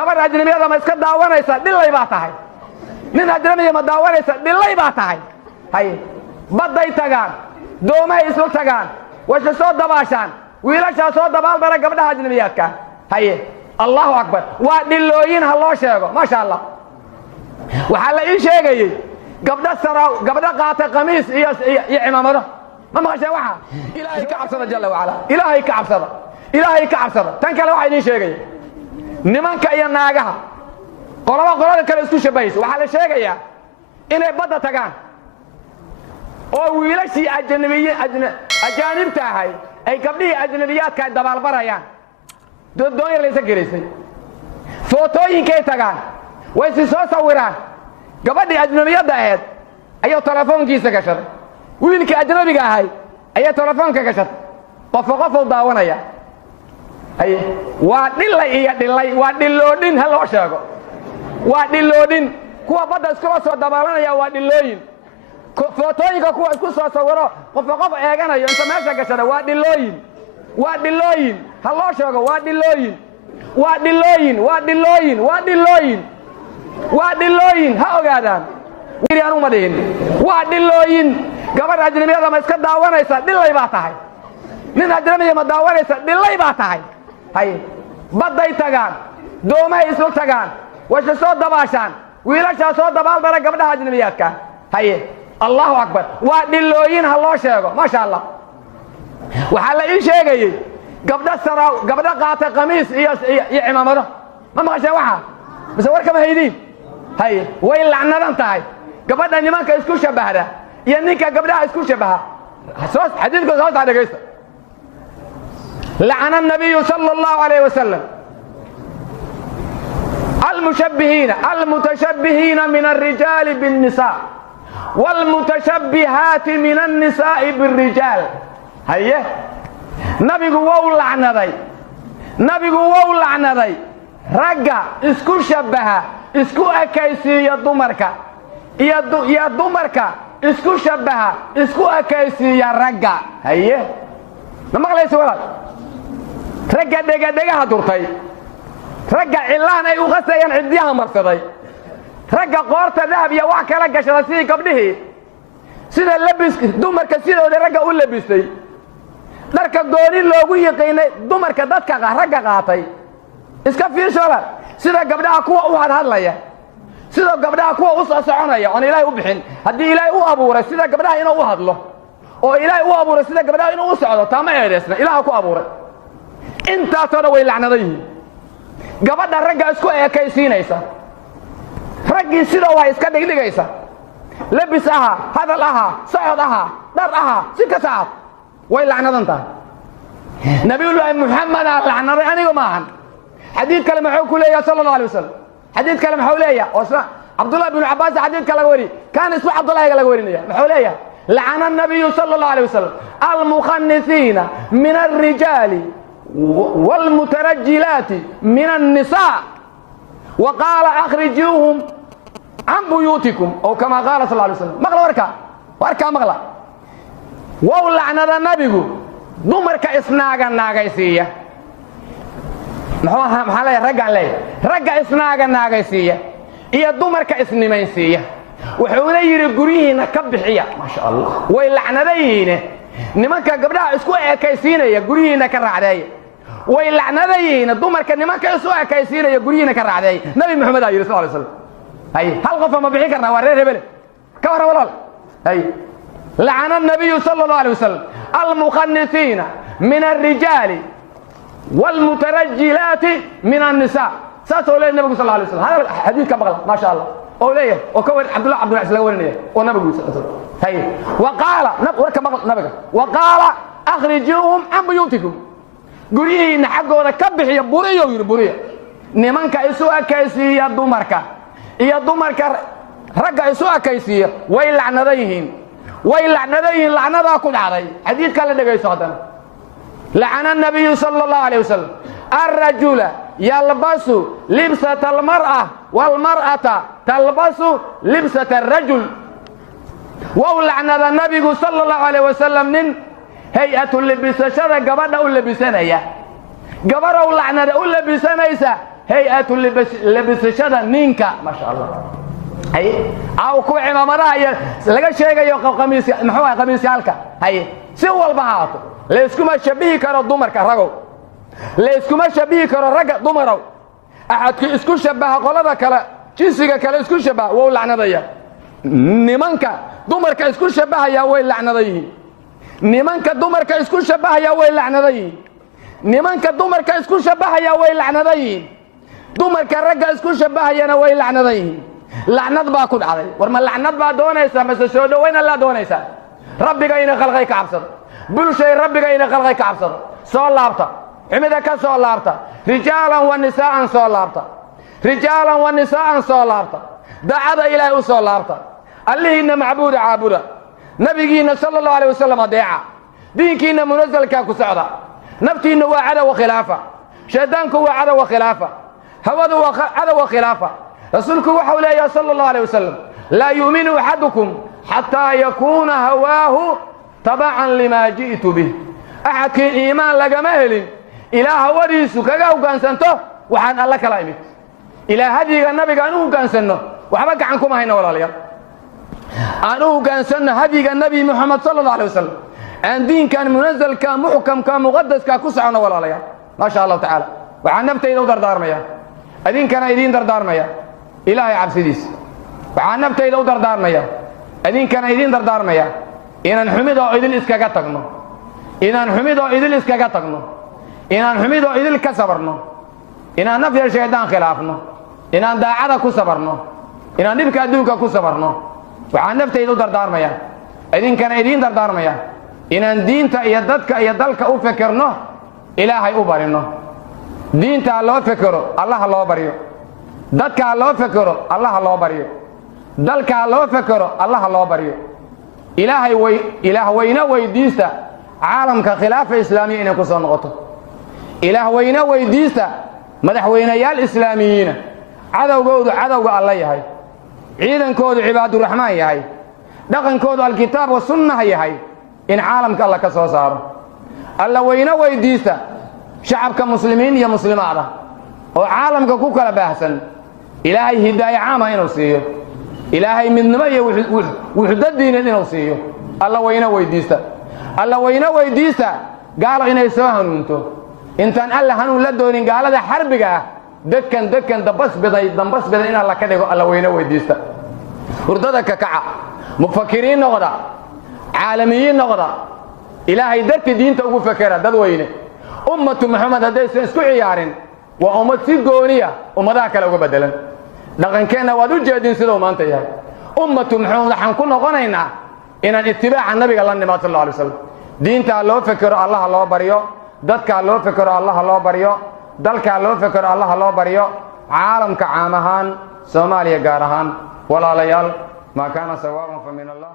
gabar ajnabiyada ma iska daawanaysa dhilay baa tahay nin ajnabiga ma daawanaysa dhilay baa tahay hay baday tagaan doomay isla tagaan waxa soo dabaashaan wiilasha soo dabaal dara gabdhaha ajnabiyaadka hay Allahu akbar waa dhilooyin ha loo sheego ma sha Allah waxa la ii sheegay gabdha saraaw gabdha qaata qamiis iyo cimaamado ma maqashay waxa ilaahay ka cabsada jalla wa ala ilaahay ka cabsada tan kale waxa idin sheegay nimanka iyo naagaha qolada kale isku shabays waxa la sheegaya inay badda tagaan oo wiilashii ajaanibta ahay ay gabdhihii ajnabiyaadka dabaal barayaan doonayar laysa garaysay footooyinkay tagaan way si soo sawiraan gabadhii ajnabiyadda ahayd ayuu telefoonkiisa gashaday wiilkii ajnabiga ahay ayaa telefoonka gashaday qof daawanaya ay waa dhilay waa dhiloodhin ha loo sheego waa dhiloodhin kuwa badda isku soo dabaalanaya waa dhilooyin footooyinka kuwa isku soo sawiro qof eeganayo inta meesha gashada waa dhilooyin ha loo sheego waa dhilooyin ha ogaadaan wiiri anu ma dhihin waa dhilooyin gabar ajnabiyada ma iska daawanaysa dhilay baa tahay nin ajnabiga ma daawanaysa dhilay baa tahay hay baday tagaan doomay isla tagaan waxa soo dabaashaan wiilasha soo dabaal dara gabdhaha ajnabiyaadka hay Allahu akbar waa dhilooyin ha loo sheego ma sha Allah waxa la ii sheegay gabdha saraaw gabdha qaata qamiis iyo cimaamado ma maqashay waxa bas warka ma haydiin hay way lacnadan tahay gabadha nimanka isku shabahda iyo ninka gabdhaha isku shabaha soo xadiidku soo dhageysta لعن النبي صلى الله عليه وسلم المتشبهين من الرجال بالنساء والمتشبهات من النساء بالرجال هيه نبي وو لعنذي رجع اسكو شبهه اسكو اكيسي يا دمركا اسكو شبهه اسكو اكيسي يا رجع هيه ما مقليس ولا رجع دغه دورتay رجع إلهنا ay u qasayaan cidiyaha marsaday ragga qoorta dahab iyo wax kala gashada sidii gabdhihii sida labiska dumarka sidooda ragga u labisay dharka gooni loogu yaqaynay dumarka dadka ragga qaatay iska fiirsada sida gabdhaha kuwa u hadlaya sida gabdhaha kuwa u soconaya oo Ilaahay u bixin hadii Ilaahay u abuuray sida gabdhaha inuu u hadlo oo Ilaahay u abuuray sida gabdhaha inuu u socdo tama eedeysna Ilaahay ku abuuray inta toona way lacnadayn gabadha ragga isku eekaysiinaysa raggi sida way iska dhigaysa labis aha hadal aha socod aha dar aha si ka saad way lacnadanta nabiyullaahi muhammad lacnaday aniga maahan xadiid kale maxuu ku leeyahay sallallahu alayhi wasallam xadiid kale maxuu leeyahay osna abdullah ibn abbas xadiid kale wari kan isku abdullah kale warinaya maxuu leeyahay la'ana an-nabiy sallallahu alayhi wasallam al-mukhannithina min ar-rijali والمترجلات من النساء وقال أخرجوهم عن بيوتكم أو كما قال صلى الله عليه وسلم مغلا وركا مغلا وولعنا النبي دمرك إسناغا ناغيسية محالي رجع إسناغا ناغيسية إيا دمرك إسنميسية وحونا يرقريهنا كبحية ما شاء الله ويلعنا ديهنا نمانك قبلها اسكو اكايسينا يا قريهنا كالرعداية ويلعنا ديهنا دمرك نمانك اسكو اكايسينا يا قريهنا كالرعداية نبي محمد صلى الله عليه وسلم هاي هل غفا ما بحيكرنا وريه بلي كورا ولا هاي لعن النبي صلى الله عليه وسلم المخنثين من الرجال والمترجلات من النساء ساتولي النبي صلى الله عليه وسلم هذا الحديث كبغلا ما شاء الله أوليه وكون عبد الله عبد العزيز الأولانية والنبي صلى الله عليه وسلم هاي وقال أخرجوهم عن بيوتكم قريه حقونا كبحي بوريه ويربوريه نمانك إسوء كيسية دمركا إيا دمركا رقا إسوء كيسية ويلعن ذيهن لعن ذا كل عري حديث كان لديك يسعدنا لعن النبي صلى الله عليه وسلم الرجل يلبس لبسة المرأة والمرأة تلبس لبسة الرجل وولعن النبي صلى الله عليه وسلم من هيئة اللبسة شرع قبضة اللبسانية قبضة ولعن اللبسانية hay-atu labisashada ninka maasha allah haye aw ku cimaamadaha iyo laga sheegayo qamiisyaalka haye si walba haato layskuma shabihi karo dumarka ragow layskuma shabihi karo ragga dumarow axadku isku shabaha qolada kale jinsiga kale isku shabaha wuu lacnadaya nimanka dumarka isku shabahaya way lacnadayihiin nimanka dumarka isku shabahaya way lacnadayihiin nimanka dumarka isku shabahaya way lacnadayihiin dumarka ragga isku shabahayana way lacnadayihiin lacnad baa ku dhacday war ma lacnad baa doonaysa mase soo dhawayn alla doonaysa rabbiga ina khalqay ka cabsado bulshay rabbiga ina khalqay ka cabsado soo laabta xumida ka soo laabta rijaalan wa nisaa'an soo laabta rijaalan wa nisaa'an soo laabta daacada ilaahay u soo laabta allihiinna macbuuda caabuda nabigiinna sala allahu alayh wasalam adeeca diinkiinna munazalkaa ku socda naftiinna waa cadowa khilaafa shaydaanku waa cadowa khilaafa hawadu waa cadowa khilaafa rasuulku waxau leeyahay sala allahu alayh wasalam laa yu'minu axadukum xataa yakuuna hawaahu tabacan limaa ji'tu bih axadkiin iimaan lagama helin ilaa hawadiisu kaga hoggaansanto waxaan alla kala imid ilaa hadyiga nabiga aan u hoggaansanno waxba gacan kuma hayno walaalayaal aan u hoggaansanno hadyiga nabi moxamed sala allahu alay wasalam aan diinkan munazalka muxkamka muqadaska ku soconno walaalayaal maasha allahu tacaala waxaan naftayda u dardaarmaya idinkana idiin dardaarmaya ilaahay cabsidiisa waxaan naftayda u dardaarmaya idinkana idiin dardaarmaya inaan xumidoo idil iskaga tagno inaan xumidoo idil iskaga tagno inaan xumidoo idil ka sabarno inaan nafya shaydaan khilaafno inaan daacada ku sabarno inaan dhibka adduunka ku sabarno waxaan naftayda u dardaarmaya idinkana idiin dardaarmaya inaan diinta iyo dadka iyo dalka u fekerno ilaahay u barino diinta ha loo fekero allah ha loo baryo dadka ha loo fekero allah ha loo baryo dalka ha loo fekero allah ha loo baryo ilaah weyne weydiista caalamka khilaafa islaamiya inay ku soo noqoto ilaah weyne weydiista madaxweynayaal islaamiyiina cadowgoodu cadowga alla yahay ciidankoodu cibaaduraxmaan yahay dhaqankoodu alkitaab wa sunnaha yahay in caalamka alla ka soo saaro alla weyne weydiista shacabka muslimiin iyo muslimaada oo caalamka ku kala baahsan ilaahay hidaaye caama inuu siiyo ilaahay midnimo iyo wuxudo diineed inuu siiyo alla weyne weydiista alla weyne weydiista gaalo inay soo hanuunto intaan alla hanuun la doonin gaalada xarbiga ah dekan dambas biday in alla ka dhigo alla weyne weydiista hurdada ka kaca mufakiriin noqda caalamiyiin noqda ilaahay dartii diinta ugu fekera dad weyne ummatu maxamed haddaysan isku ciyaarin waa ummad si gooniya ummadaha kale uga beddelan dhaqankeenna waad u jeedin siduu maanta yahay ummatu maxamed waxaan ku noqonaynaa inaan itibaaca nabiga la nimaad sal alla alay wasalam diinta ha loo fekero allah ha loo baryo dadka ha loo fekero allah ha loo baryo dalka ha loo fekero allah ha loo baryo caalamka caam ahaan soomaaliya gaar ahaan walaalayaal maa kaana sawaaban fa min allah